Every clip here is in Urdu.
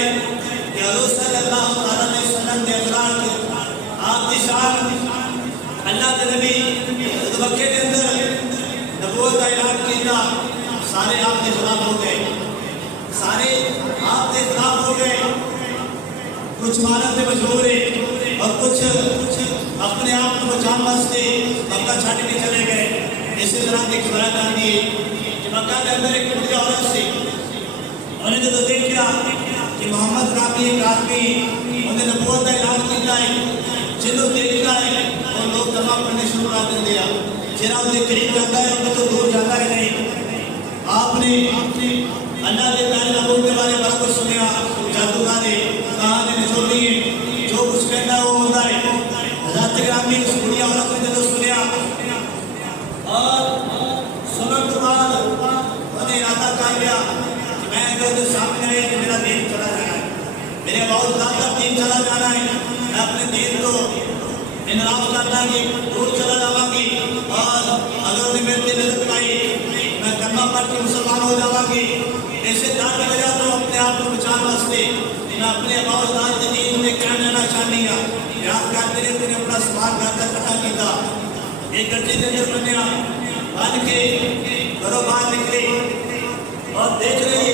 ہے کہ حضور صلی اللہ علیہ وسلم کے اخلاق آپ کی شان اللہ کے نبی مکے کے اندر نبوت کا اعلان کیا، سارے آپ کے خلاف ہو گئے، سارے آپ کے خلاف ہو گئے، کچھ مانت میں مجبور ہے اور کچھ اپنے آپ کو بچان واسطے مکہ چھاڑ کے چلے گئے۔ اسی طرح کی روایت آتی ہے کہ مکہ کے اندر ایک بڑی عورت تھی، انہوں نے جو دیکھا کہ محمد نامی ایک آدمی انہیں نبوت کا اعلان کیا ہے، جنہوں دیکھا ہے اور لوگ تمام کرنے شروع کر دیا، جنہوں انہیں قریب جاتا ہے ان کو دور جاتا ہے نہیں۔ آپ نے اللہ کے پیارے محبوب کے بارے میں کچھ سنیا، جادوگر ہے، کہانی نچوڑی ہے، جو کچھ کہنا ہے وہ ہوتا ہے۔ حضرت گرامی اس بڑی عورت نے جو سنیا اور سنن کے بعد انہیں ارادہ کر لیا کہ میں اگر سامنے آئی کہ میرا دین چلا جانا ہے، میرے بہت زیادہ دین چلا جانا ہے، میں اپنے دین کو انحراف کرنا گی، دور چلا جاؤں گی، اور اگر انہیں میرے دل نظر پائی میں کلمہ پڑھ کے مسلمان ہو جاؤں گی۔ ایسے ڈر کی وجہ تو اپنے آپ کو بچانے واسطے میں اپنے بہت زیادہ دین میں کیا لینا چاہنی ہے، یاد کرتے رہے نے اپنا سامان گھر تک کٹا کیا، ایک گھنٹے کے اندر بنیا بن کے گھروں باہر نکلے اور دیکھ رہے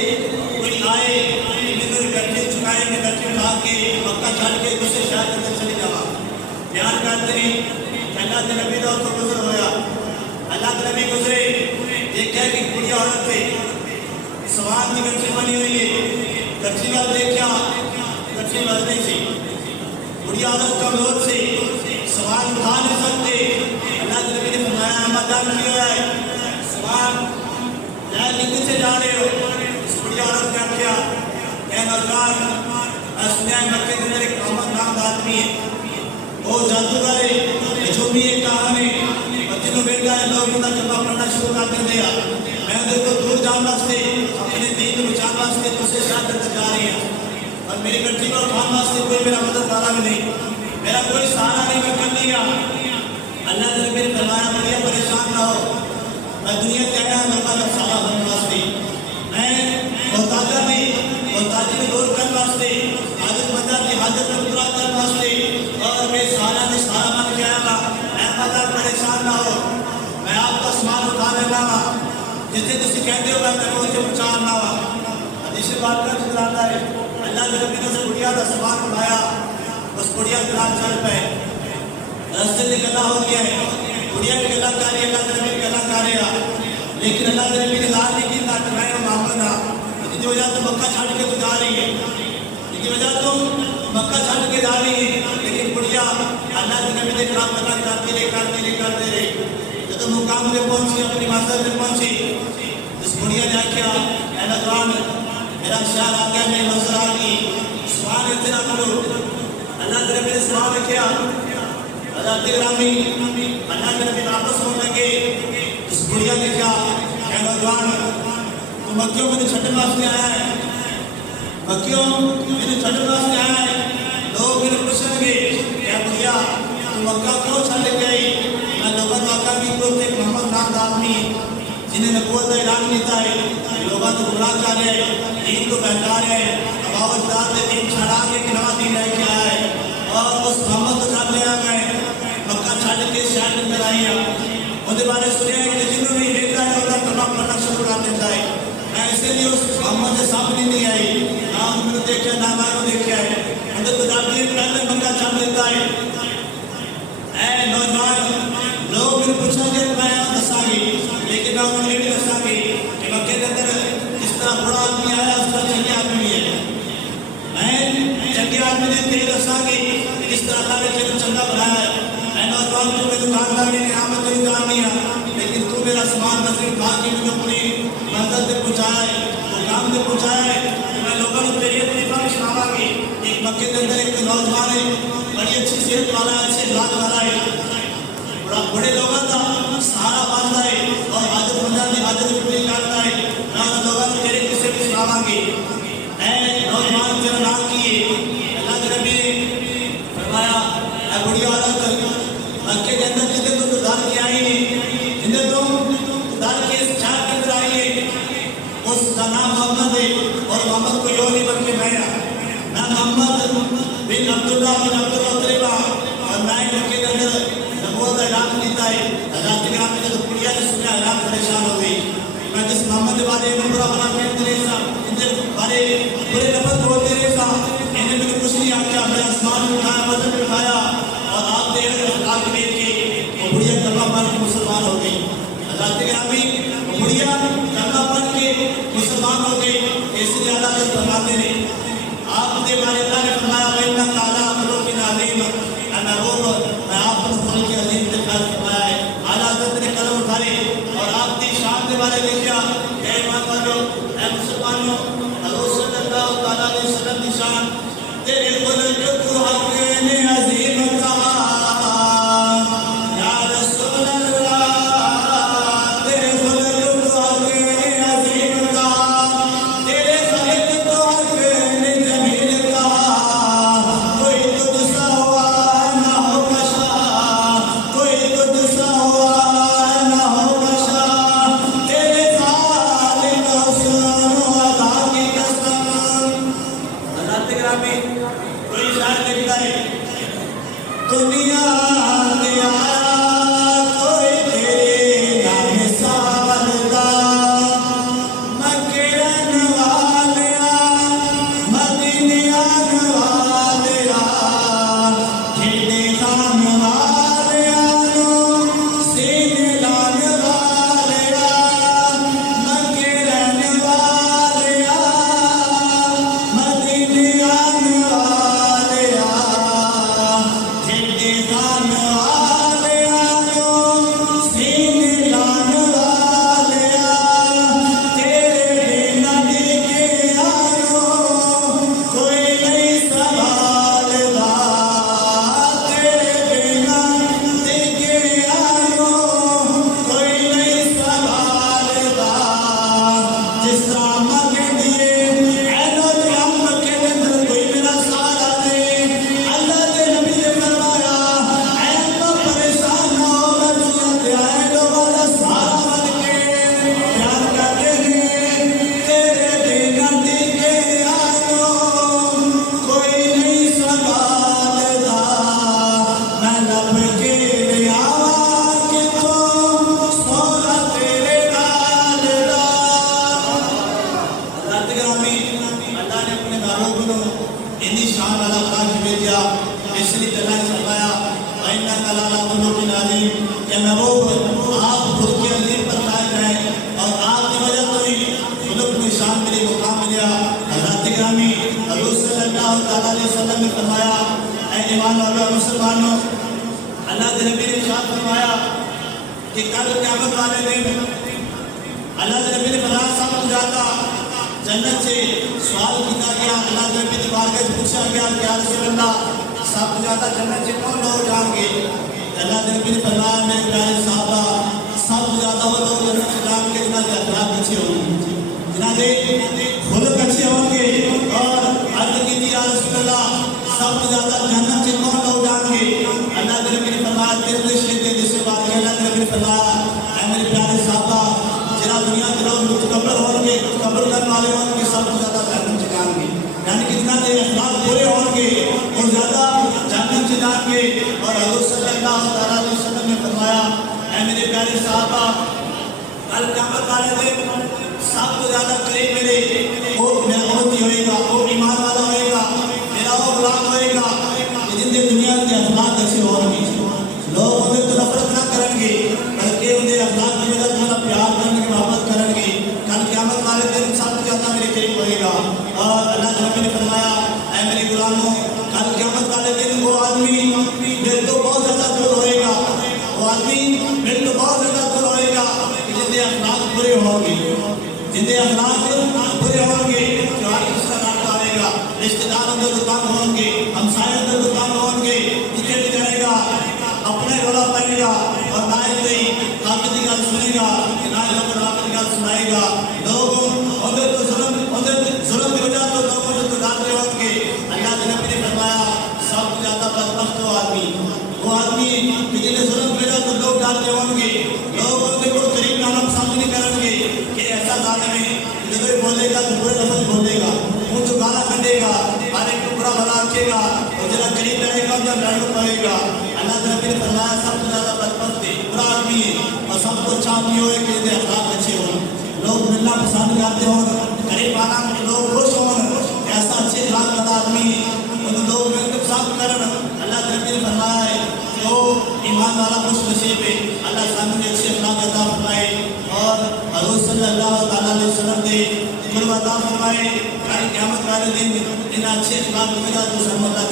کوئی آئے کہ گھنٹے چکائیں گے، گھنٹے اٹھا کے مکہ چھاڑ کے دوسرے شہر کے اندر چلے جاؤ۔ بیان کرتے رہے کہ اللہ کے نبی کا تو گزر ہویا، اللہ کے نبی گزرے، دیکھا کہ بڑی عورت پہ سواد کی گھنٹی بنی ہوئی ہے، گھنٹی وال دیکھا گھنٹی بن نہیں تھی، بڑی عورت کمزور سے سوال اٹھا نہیں سکتے۔ اللہ کے نبی نے فرمایا رمضان کیا ہے، سوال جائے لکھنے سے جا رہے ہو؟ اس بڑی عورت نے کیا کہ نوجوان اسنیاء مکے کے اندر ایک محمد نام آدمی ہے، وہ جادوگر ہے، جو بھی ایک کہانی اور جنہوں بیٹا ہے لوگ انہیں کلمہ پڑھنا شروع کر دیا، میں ان کو دور جان واسطے اپنے دین کو بچانے واسطے دوسرے شہر تک جا رہی ہیں، اور میری گھنٹی کو اٹھانے واسطے کوئی میرا مدد والا بھی نہیں، میرا کوئی سہارا نہیں، میں کر دیا۔ اللہ نے میرے فرمایا دنیا پریشان نہ ہو، میں دنیا کے آیا ہوں اللہ کا سہارا بننے واسطے، میں محتاجہ نہیں، محتاجی کو دور کرنے واسطے، حاجت مندہ کی حاجت کو پورا کرنے واسطے، اور میں سہارا میں سہارا بن کے آیا گا۔ اے مدد پریشان نہ ہو، میں آپ کا سامان اٹھا لینا گا، جسے تسی کہتے ہو میں تمہیں اسے پہنچانا ہوا۔ حدیث بات کا ذکر آتا ہے اللہ کے نبی نے اس بڑھیا کا سامان اٹھایا، اس بڑھیا کے ساتھ چل پائے، رستے سے گلا ہو گیا ہے، بڑھیا بھی گلا کر رہی ہے، اللہ کے نبی گلا کر رہا، لیکن اللہ کے نبی نے ظاہر نہیں کی تھا کہ میں محمد ہوں، اس کی وجہ تو مکہ چھاڑ کے تو جا رہی ہے، اس کی وجہ تو مکہ چھاڑ کے جا رہی ہے، لیکن بڑھیا اللہ کے نبی نے خلاف کرنا کرتے رہے، جب مقام پہ پہنچی، اپنی منزل پہ پہنچی، اس بڑھیا نے کیا اے نوجوان میرا خیال آ گیا، میری منزل آ گئی، سوال اتنا کرو۔ اللہ کے نبی نے سوال کیا، حضرت گرامی اللہ کے نبی واپس ہونے لگے، اس بڑھیا نے کیا اے نوجوان تو مکیوں میں چھٹن واسطے آیا ہے، مکیوں میں چھٹن واسطے آیا ہے، لوگ میرے پوچھیں گے اے بڑھیا تو مکہ کیوں چھٹ گئی؟ میں لوگوں کو آقا کی کوئی ایک محمد نام آدمی جنہیں نبوت کا اعلان کیتا ہے، لوگوں کو گمراہ کر رہے ہیں، دین کو بہکا رہے ہیں، اب اجداد نے دین چھڑا کے ایک نواں دین لے کے آیا ہے، اور اس محمد کو ساتھ لے آ گئے، مکہ چھڑ کے شہر میں آئی ہیں، ان کے بارے سنیا ہے کہ جنہوں نے دیکھا ہے انہیں کلمہ پڑھنا شروع کر دیتا ہے۔ میں اسی لیے اس محمد سے سامنے نہیں آئی، نہ ان کو دیکھا نہ میں نے دیکھا ہے، انہیں گزارتی پہلے مکہ چھڑ دیتا ہے۔ اے نوجوان لوگ میرے پوچھیں گے میں یہاں دسا گی، لیکن میں انہیں یہ بھی دسا گی کہ مکے کے اندر اس طرح بڑا آدمی آیا، اس طرح چنگے آدمی بھی ہے، میں چنگے آدمی نے تیرے دسا گی کہ اس طرح اللہ نے تیرے چنگا بنایا ہے۔ اے نوجوان تو میں دکاندار نہیں آمد تیری دار نہیں ہے، لیکن تو میرا سامان نصیب کھا کے مجھے اپنی منزل سے پہنچایا ہے، مقام سے پہنچایا ہے، تو میں لوگوں نے تیری طریقہ بھی سناوا گی۔ ایک مکے کے اندر ایک نوجوان ہے، بڑی اچھی صحت والا ہے، اچھی اخلاق والا ہے، بڑے لوگوں کا سہارا بنتا ہے اور حاجت مندہ کی حاجت پوری کرتا ہے، میں لوگوں نے تیرے قصے بھی سناوا گی۔ اے نوجوان تیرا نام کیے؟ اللہ کے نبی نے فرمایا اے بڑی عورت مکے کے اندر جنہیں تم گزار کے آئی ہے، جنہیں تم گزار کے اس شہر کے اندر آئی ہے، اس کا نام محمد ہے، اور محمد کو یوں نہیں بلکہ میں محمد بن عبداللہ بن عبدالمطلب اور میں مکے کے اندر نبوت اعلان کیتا ہے حضرت گرامی نے تو کڑیا نے سنیا اعلان پریشان ہو گئی میں جس محمد بارے میں برا بنا کہتے رہے سا ان کے بارے برے لفظ بولتے رہے سا انہیں مجھے کچھ نہیں آکیا میں آسمان میں اٹھایا وزن اٹھایا اور آپ دے اخلاق دیکھ کے وہ بڑھیا کلمہ پڑھ کے مسلمان ہو گئی حضرت گرامی بڑھیا کلمہ پڑھ کے مسلمان ہو گئی اس لیے اللہ نے فرماتے ہیں آپ کے بارے اللہ نے فرمایا وَإِنَّ كَعْلَىٰ خُلُقٍ عَظِيمٍ میں آپ کو خلق عظیم کے خیال فرمایا ہے اعلیٰ حضرت نے قلم اٹھائے اور آپ کی شان کے بارے میں کیا اے ایمان والو اے مسلمانوں حضور صلی اللہ علیہ وسلم کی شان تیرے خلق کو حق نے عظیم کہا یا رسول اللہ تیرے خلق کو حق نے عظیم کہا تیرے خلق کو حق نے جمیل کہا کوئی تجھ سا ہوا نہ ہوگا شاہ کوئی تجھ سا ہوا نہ ہوگا شاہ تیرے خالق حسن و عطا کی قسم حضرت گرامی کوئی شاعر لکھتا ہے دنیا میں آیا کوئی تیرے نام سالدہ مکرن والیا مدینیان والیا جھڑے خان والیانو سین لان والیا مکرن والیا مدینیان والیا جھڑے خان والیانو سین لان والیا تیرے بنا دیکھے آنو کوئی نہیں سوال دا تیرے بنا دیکھے آنو کوئی نہیں سوال دا جس طرح مکے دیے اینو دے ہم مکے دے اندر کوئی میرا سارا دے اللہ دے نبی نے فرمایا اینو پریشان نہ ہو میں دنیا تے اینو والا سارا بن کے پیار کرتے ہیں تیرے بنا دیکھے آنو کوئی نہیں سوال دا میں لب کے لے آواں کہ تو سونا تیرے نال دا حضرت گرامی اللہ نے اپنے محبوب کو اتنی شان والا خاص بھیجا اس لیے اللہ نے فرمایا وَإِنَّكَ لَعَلَىٰ خُلُقٍ عَظِيمٍ کہ محبوب آپ خود کے عظیم پر قائم ہیں اور آپ کی وجہ سے ہی خلق میں شان کے لیے مقام ملیا حضرت گرامی حضور صلی اللہ علیہ وسلم نے فرمایا اے ایمان والو مسلمانوں اللہ کے نبی نے ارشاد فرمایا کہ کل قیامت والے دن اللہ کے نبی نے فرمایا سب جاتا جنت سے سوال کیا گیا اللہ کے نبی نے بارگاہ سے پوچھا گیا کہ یا رسول اللہ سب جاتا جنت سے کون لوگ جائیں گے اللہ کے نبی نے فرمایا میرے پیارے صحابہ سب زیادہ وہ لوگ جنت سے جائیں گے جنہاں کے اخلاق اچھے ہوں گے جنہاں کے خلق اچھے ہوں گے اور عرض کی تھی یا رسول اللہ سب زیادہ جنت سے کون لوگ جائیں گے اللہ کے نبی نے فرمایا تیرے شیطے جس سے بات ہے اللہ کے نبی نے فرمایا اے میرے پیارے صحابہ جنہاں دنیا کے لوگ متکبر ہوں گے قبر کرنے والے ہوں گے سب زیادہ جنت سے جائیں گے یعنی کتنا دے اخلاق برے ہوں گے اور زیادہ جنت سے جائیں گے اور حضور صلی اللہ علیہ وسلم نے فرمایا اے میرے پیارے صحابہ کل قیامت والے دن سب سے زیادہ قریب میرے وہ میرا امتی ہوئے گا وہ ایمان والا ہوئے گا میرا وہ غلام ہوئے گا جن کے دنیا کے اخلاق ایسے ہوں گے لوگ انہیں تو نفرت نہ کریں گے بلکہ انہیں اخلاق کی وجہ سے پیار کرنے کی محبت کریں گے کل قیامت والے دن سب سے زیادہ میرے قریب ہوئے گا اور اللہ کے نبی نے فرمایا اے میرے غلاموں کل قیامت والے دن وہ آدمی میرے تو بہت زیادہ دور ہوئے گا وہ آدمی میرے تو بہت زیادہ دور ہوئے گا کہ جن کے اخلاق برے ہوں گے جن کے اخلاق برے ہوں گے جو آج اس کا نام آئے گا رشتے دار اندر دکان ہوں گے ہمسائے اندر دکان ہوں گے پیچھے بھی جائے گا اپنے رولا پائے گا اور نہ ہی حق کی گل سنے گا کہ نہ لوگ حق کی گل سنائے گا لوگ اندر تو ظلم کی وجہ تو لوگوں کو ڈالتے ہوں گے اللہ کے نبی نے فرمایا سب سے زیادہ بدبخت وہ آدمی کہ جنہیں ظلم کی وجہ تو لوگ ڈالتے ہوں گے لوگ ان کے کوئی قریب نام پسند نہیں کریں گے کہ ایسا ظالم ہے کہ کوئی بولے گا تو برے لفظ بولے گا وہ تو گالا کھڑے گا ہر ایک برا بھلا رکھے گا اور جنا قریب رہے گا جب لڑ پائے گا. اللہ کے نبی نے فرمایا سب سے زیادہ بدبخت برا آدمی اور سب کو چاہیے ہوئے کہ ان کے اخلاق اچھے ہوں, لوگ ملنا پسند کرتے ہوں, قریب آنا لوگ خوش ہوں, ایسا اچھے اخلاق والا آدمی ان لوگ مل پسند کرن. اللہ کے نبی نے فرمایا ہے کہ وہ ایمان والا خوش نصیب ہے. اللہ سامنے اچھے اخلاق عطا فرمائے اور حضور صلی اللہ تعالیٰ علیہ وسلم نے قرب عطا فرمائے. قیامت والے دن ان اچھے اخلاق ملا تو سب اللہ